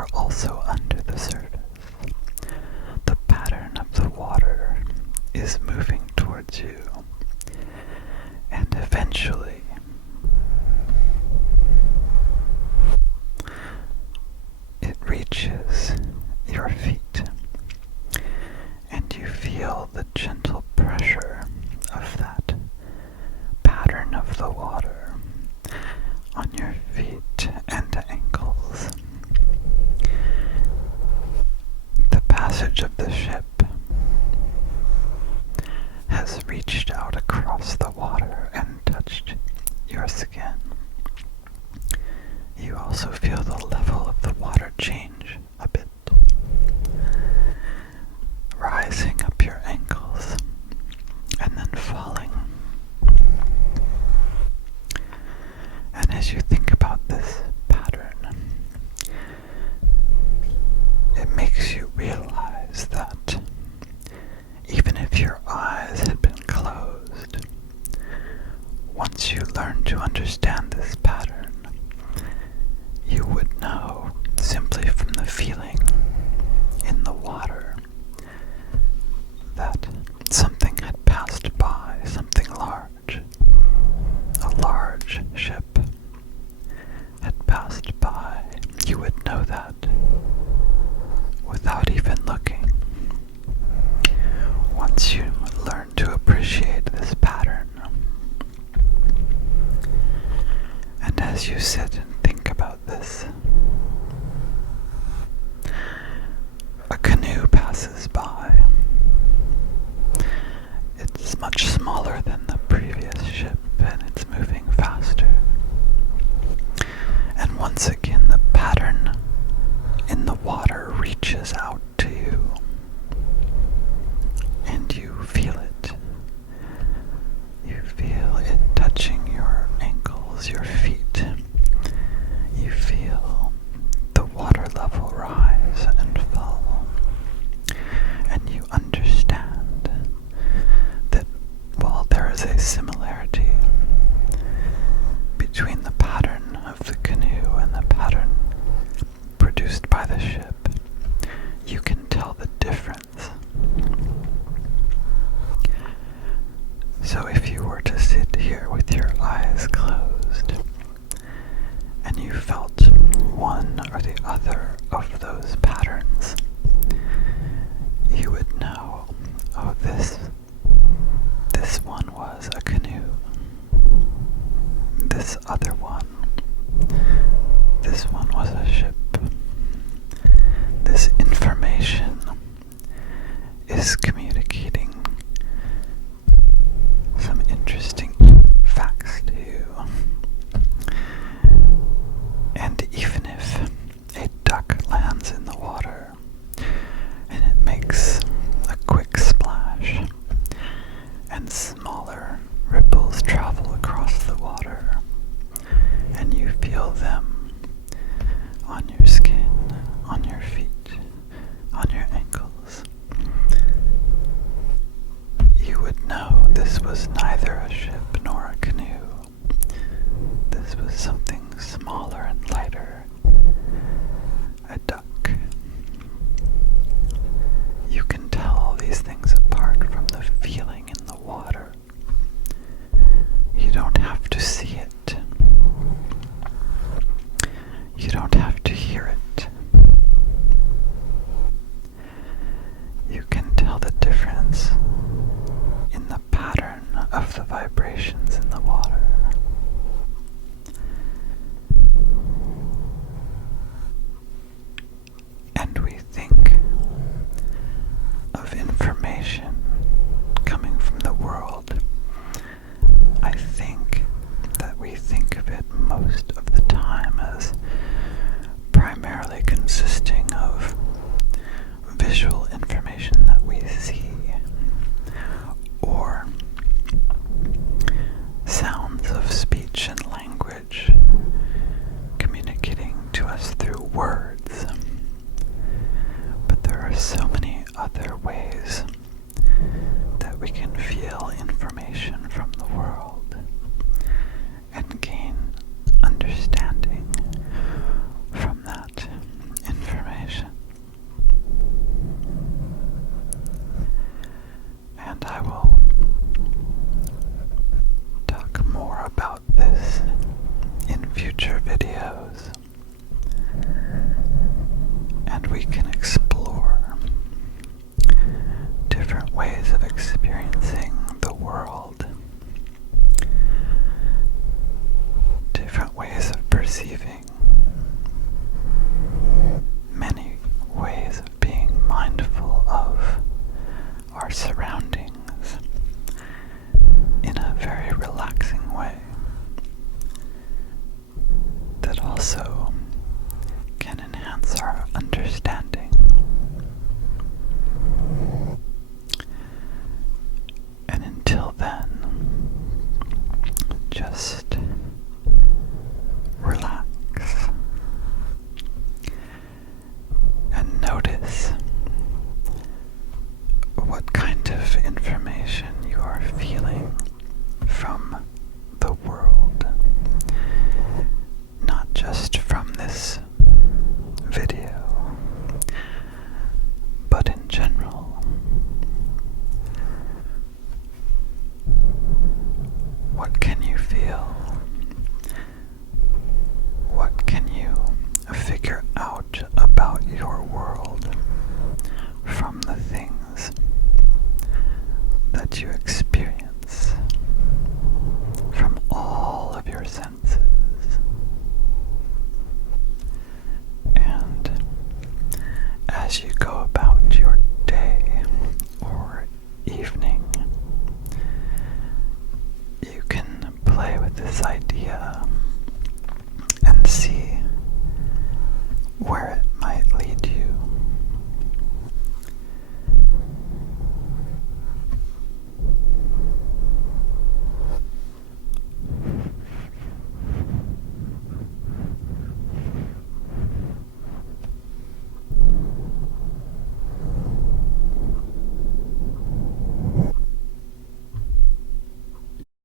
are also under the surface. The pattern of the water is moving towards you, and eventually it reaches your feet, and you feel the gentle pressure of that pattern of the water on your feet and ankles. The passage of the ship has reached out across the water and touched your skin. You also feel the level of the water change a bit, rising up your ankles and then falling. And as you think about this pattern, it makes you realize that even if your eyes had been closed, once you learn to understand this pattern, you would know simply from the feeling in the water that something had passed by, something large. A large ship had passed by. You would know that without even looking. Once you learn to appreciate this pattern, and as you sit and think about this, a canoe passes by. It's much smaller than the previous ship, and it's moving faster. And once again, the pattern in the water reaches out to you, and you feel it. You feel it touching your ankles, your feet. You feel the water level rise and fall. And you understand that while there is a similarity between the pattern of the canoe and the pattern produced by the ship, you can tell the difference. So if you were to sit here with your eyes closed, and you felt one or the other of those patterns, you would know, oh, this one was a canoe. This other one, this one was a ship. This information is communicating some interesting facts to you. And even if a duck lands in the water and it makes a quick splash and smaller ripples travel across the water, and you feel them on your skin, on your feet, on your ankles, you would know this was neither a ship nor a canoe. This was something smaller and lighter, a duck. You can tell all these things apart from the feeling in the water. You don't have to see it. You don't have to hear it. You can tell the difference in the pattern of the vibrations in the water. And we think of information coming from the world. I think that we think of it most of the time as primarily consisting of visual information that we see, or sounds of speech and language communicating to us through words. But there are so many other ways that we can feel information from the world and gain understanding from that information. and we can explore different ways of experiencing the world, different ways of perceiving, many ways of being mindful of our surroundings in a very relaxing way that also can enhance our understanding. And until then, just relax and notice what kind of information you are feeling from the world, not just from this video, but in general. What can you feel? What can you figure out about your world from the things that you experience from all of your senses? And as you go about your day or evening, you can play with this idea and see where it